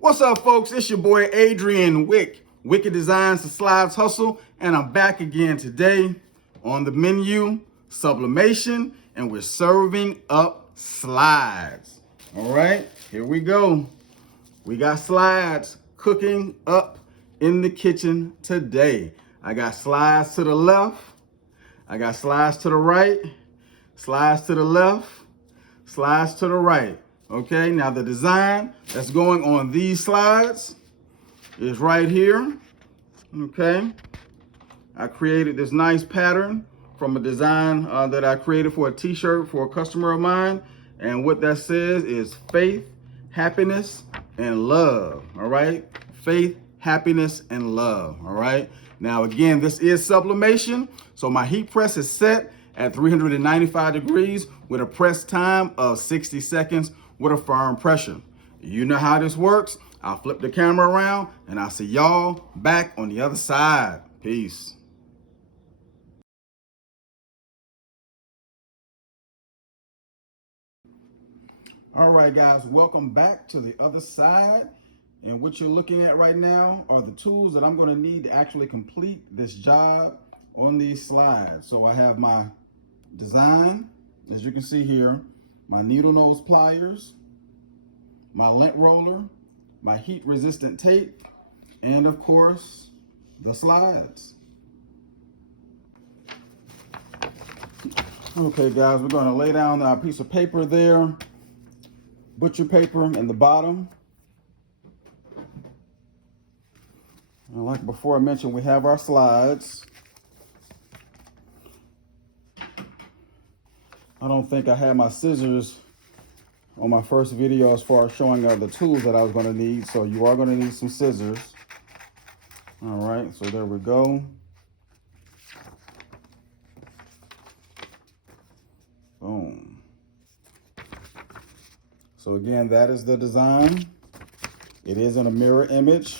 What's up, folks? It's your boy Adrian Wick, Wicked Designs to Slides Hustle, and I'm back again today on the menu, sublimation, and we're serving up slides. All right, here we go. We got slides cooking up in the kitchen today. I got slides to the left, I got slides to the right, slides to the left, slides to the right. Okay, now the design that's going on these slides is right here. Okay, I created this nice pattern from a design that I created for a t-shirt for a customer of mine. And what that says is faith, happiness, and love. All right, faith, happiness, and love. All right, now again, this is sublimation. So my heat press is set at 395 degrees with a press time of 60 seconds with a firm pressure. You know how this works. I'll flip the camera around and I'll see y'all back on the other side. Peace. All right, guys, welcome back to the other side. And what you're looking at right now are the tools that I'm going to need to actually complete this job on these slides. So I have my design, as you can see here, my needle nose pliers, my lint roller, my heat resistant tape, and of course, the slides. Okay, guys, we're going to lay down our piece of paper there, butcher paper in the bottom. And like before I mentioned, we have our slides. I don't think I had my scissors on my first video as far as showing the tools that I was going to need. So you are going to need some scissors. All right, so there we go. Boom. So again, that is the design. It is in a mirror image,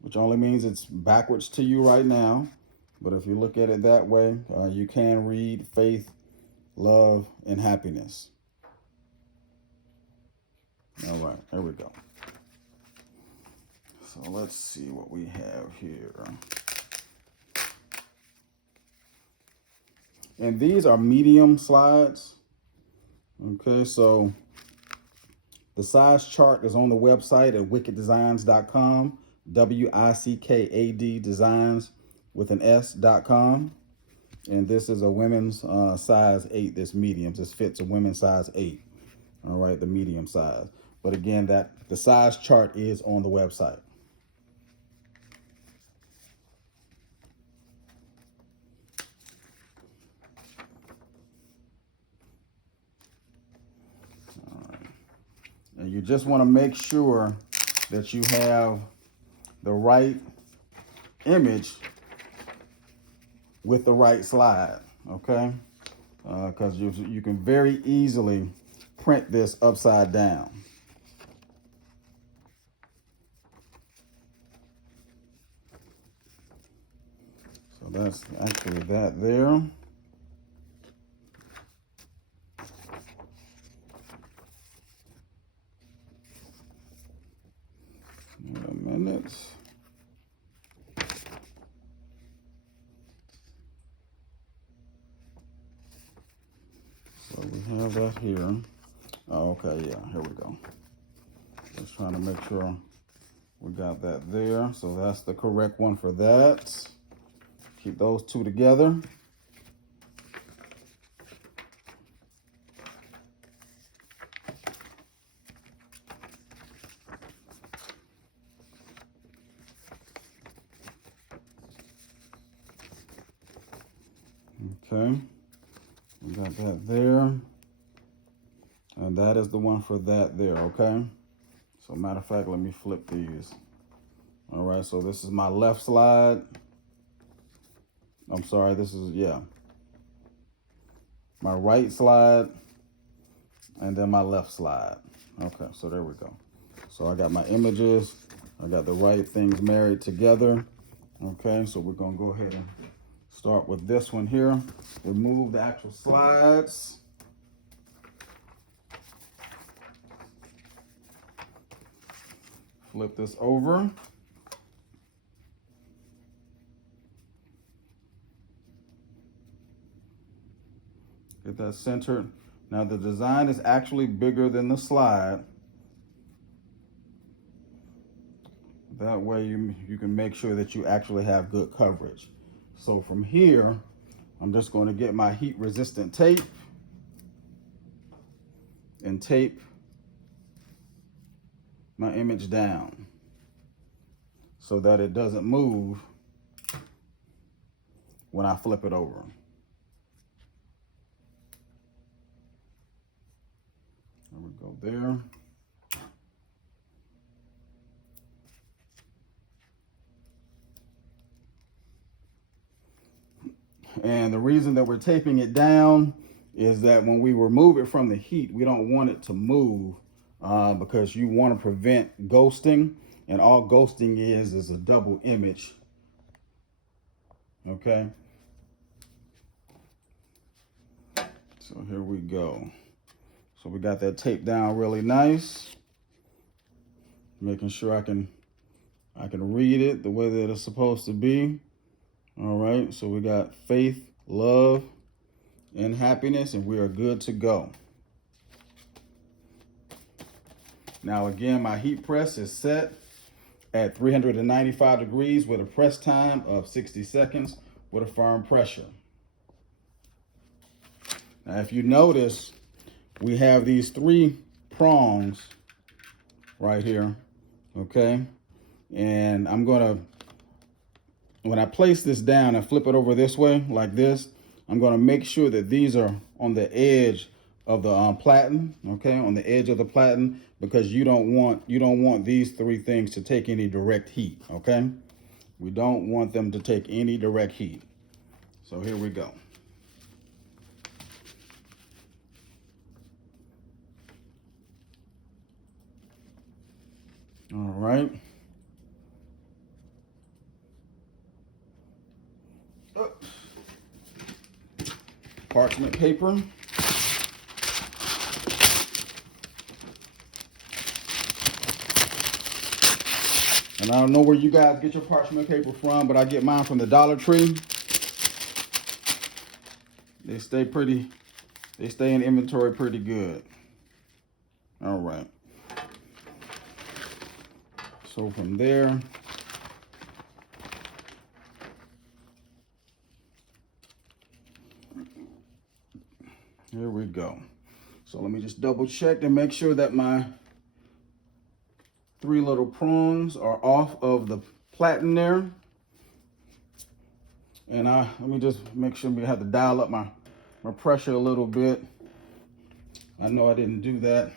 which only means it's backwards to you right now. But if you look at it that way, you can read faith, love, and happiness. All right, there we go. So let's see what we have here. And these are medium slides. Okay, so the size chart is on the website at wickeddesigns.com, WICKAD designs with an S.com. And this is a women's size 8, this medium. This fits a women's size 8. All right, the medium size. But again, the size chart is on the website. All right. And you just want to make sure that you have the right image with the right slide, okay? Because you can very easily print this upside down. So that's actually that there. Wait a minute. So we have that here. Oh, okay, yeah, here we go. Just trying to make sure we got that there. So that's the correct one for that. Keep those two together. Okay, we got that there. And that is the one for that there, okay? So matter of fact, let me flip these. All right, so this is my left slide. I'm sorry, this is, yeah, my right slide, and then my left slide. Okay, so there we go. So I got my images. I got the right things married together. Okay, so we're gonna go ahead and start with this one here. Remove the actual slides. flip this over. Get that centered. Now the design is actually bigger than the slide. That way you can make sure that you actually have good coverage. So from here, I'm just going to get my heat resistant tape and tape my image down so that it doesn't move when I flip it over. There we go there. And the reason that we're taping it down is that when we remove it from the heat, we don't want it to move because you want to prevent ghosting. And all ghosting is a double image. Okay. So here we go. So we got that tape down really nice. Making sure I can read it the way that it's supposed to be. All right, so we got faith, love, and happiness, and we are good to go. Now again, my heat press is set at 395 degrees with a press time of 60 seconds with a firm pressure. Now if you notice, we have these 3 prongs right here, okay? And I'm gonna, when I place this down and flip it over this way, like this, I'm gonna make sure that these are on the edge of the platen, okay, on the edge of the platen, because you don't want these 3 things to take any direct heat, okay? We don't want them to take any direct heat. So here we go. All right. Parchment paper. And I don't know where you guys get your parchment paper from, but I get mine from the Dollar Tree. They stay in inventory pretty good. All right. So from there, here we go. So let me just double check to make sure that my 3 little prongs are off of the platen there. And let me just make sure we have to dial up my pressure a little bit. I know I didn't do that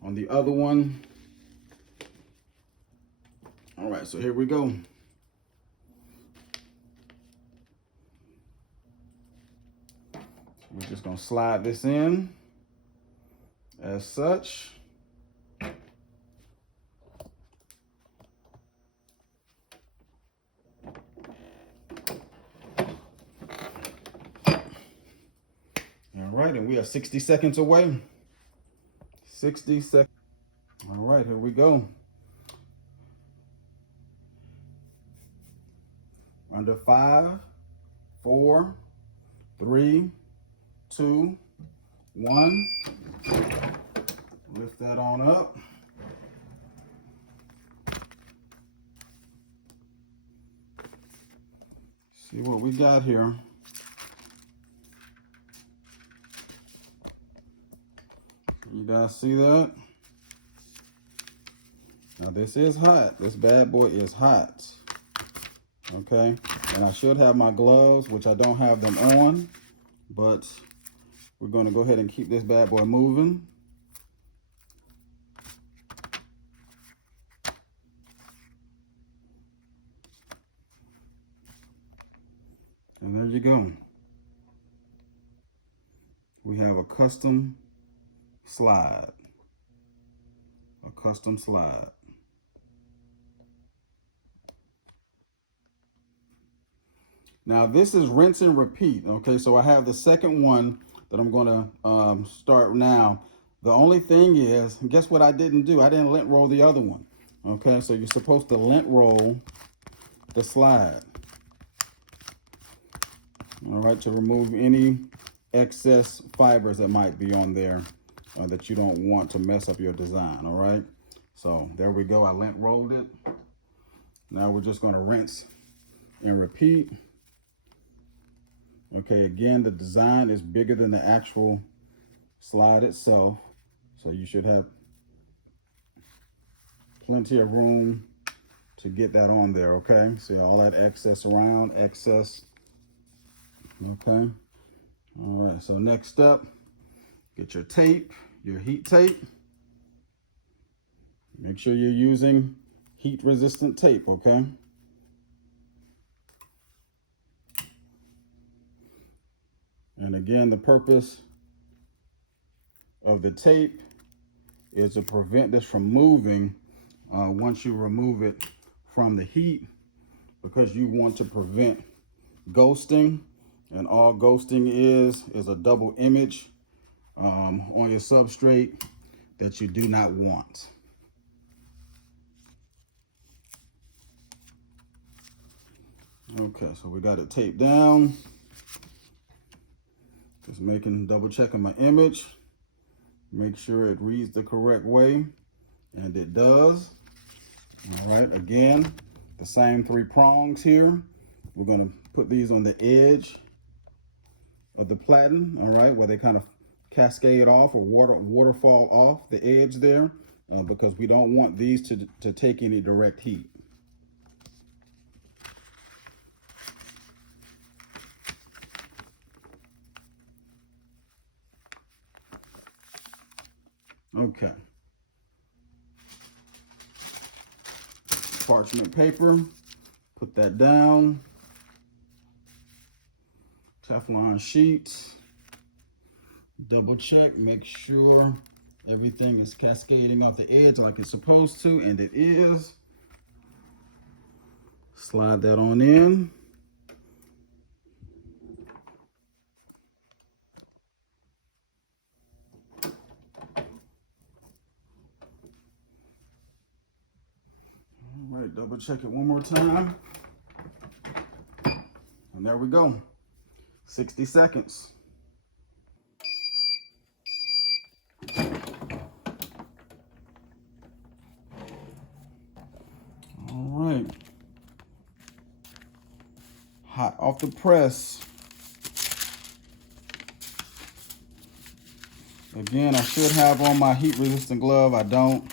on the other one. All right, so here we go. We're just gonna slide this in as such. All right, and we are 60 seconds away. 60 seconds. All right, here we go. Under 5, 4, 3, 2, 1. Lift that on up. See what we got here. You guys see that? Now this is hot. This bad boy is hot. Okay, and I should have my gloves, which I don't have them on, but we're going to go ahead and keep this bad boy moving. And there you go. We have a custom slide. A custom slide. Now this is rinse and repeat, okay? So I have the second one that I'm gonna start now. The only thing is, guess what I didn't do? I didn't lint roll the other one. Okay, so you're supposed to lint roll the slide. All right, to remove any excess fibers that might be on there that you don't want to mess up your design. All right, so there we go. I lint rolled it. Now we're just going to rinse and repeat. Okay, again, the design is bigger than the actual slide itself, so you should have plenty of room to get that on there. Okay, see all that excess around, excess. Okay, all right, so next up, get your tape, your heat tape. Make sure you're using heat resistant tape. Okay, and again, the purpose of the tape is to prevent this from moving once you remove it from the heat, because you want to prevent ghosting, and all ghosting is a double image on your substrate that you do not want. Okay, so we got it taped down. Just double checking my image. Make sure it reads the correct way, and it does. All right, again, the same 3 prongs here. We're gonna put these on the edge of the platen, all right, where they kind of cascade off or waterfall off the edge there, because we don't want these to take any direct heat. Okay. Parchment paper, put that down. Teflon sheets. Double check, make sure everything is cascading off the edge like it's supposed to, and it is. Slide that on in. All right, double check it one more time. And there we go. 60 seconds. All right. Hot off the press. Again, I should have on my heat resistant glove. I don't.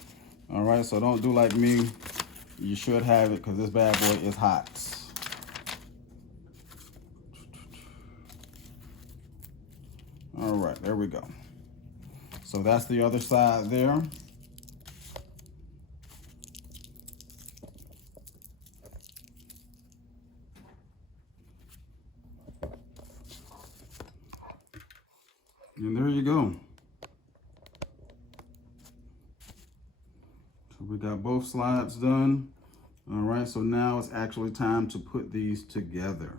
All right, so don't do like me. You should have it, because this bad boy is hot. All right, there we go. So that's the other side there. And there you go. So we got both slides done. All right, so now it's actually time to put these together.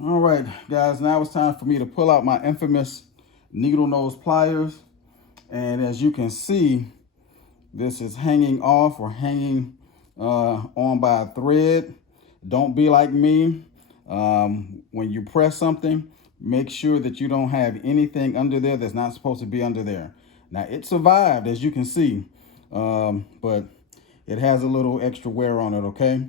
All right, guys, now it's time for me to pull out my infamous needle nose pliers. And as you can see, this is hanging off or hanging on by a thread. Don't be like me. When you press something, make sure that you don't have anything under there that's not supposed to be under there. Now, it survived, as you can see, but it has a little extra wear on it, okay?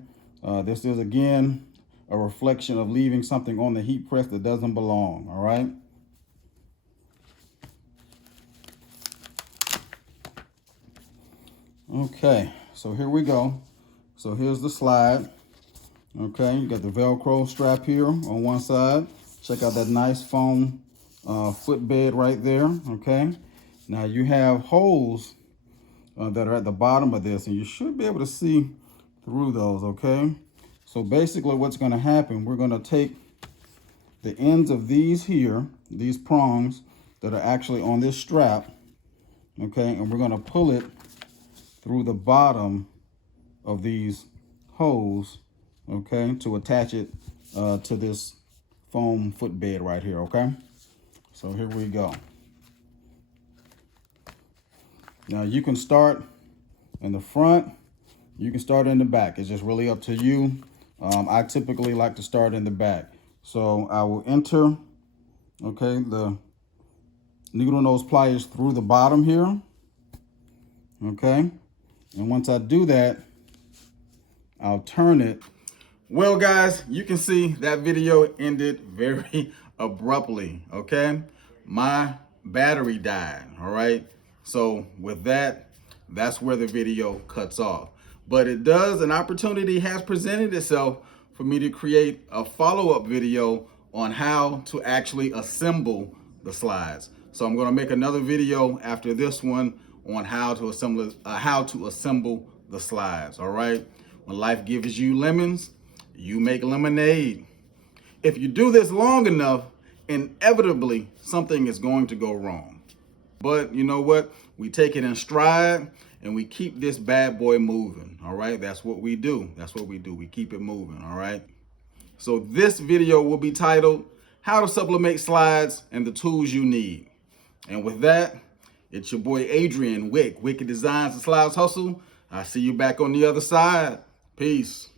This is, again, a reflection of leaving something on the heat press that doesn't belong, all right? Okay, so here we go. So here's the slide. Okay, you got the Velcro strap here on one side. Check out that nice foam footbed right there, okay? Now you have holes that are at the bottom of this, and you should be able to see through those, okay? So basically what's gonna happen, we're gonna take the ends of these here, these prongs that are actually on this strap, okay? And we're gonna pull it through the bottom of these holes, okay, to attach it to this foam footbed right here, okay? So here we go. Now you can start in the front, you can start in the back. It's just really up to you. I typically like to start in the back. So I will enter, okay, the needle nose pliers through the bottom here, okay? And once I do that, I'll turn it. Well, guys, you can see that video ended very abruptly, okay? My battery died, all right? So with that, that's where the video cuts off. But an opportunity has presented itself for me to create a follow-up video on how to actually assemble the slides. So I'm gonna make another video after this one on how to assemble the slides, all right? When life gives you lemons, you make lemonade. If you do this long enough, inevitably something is going to go wrong. But you know what? We take it in stride and we keep this bad boy moving, all right? That's what we do. That's what we do. We keep it moving, all right? So this video will be titled, How to Sublimate Slides and the Tools You Need. And with that, it's your boy Adrian Wick, Wicked Designs and Slides Hustle. I'll see you back on the other side. Peace.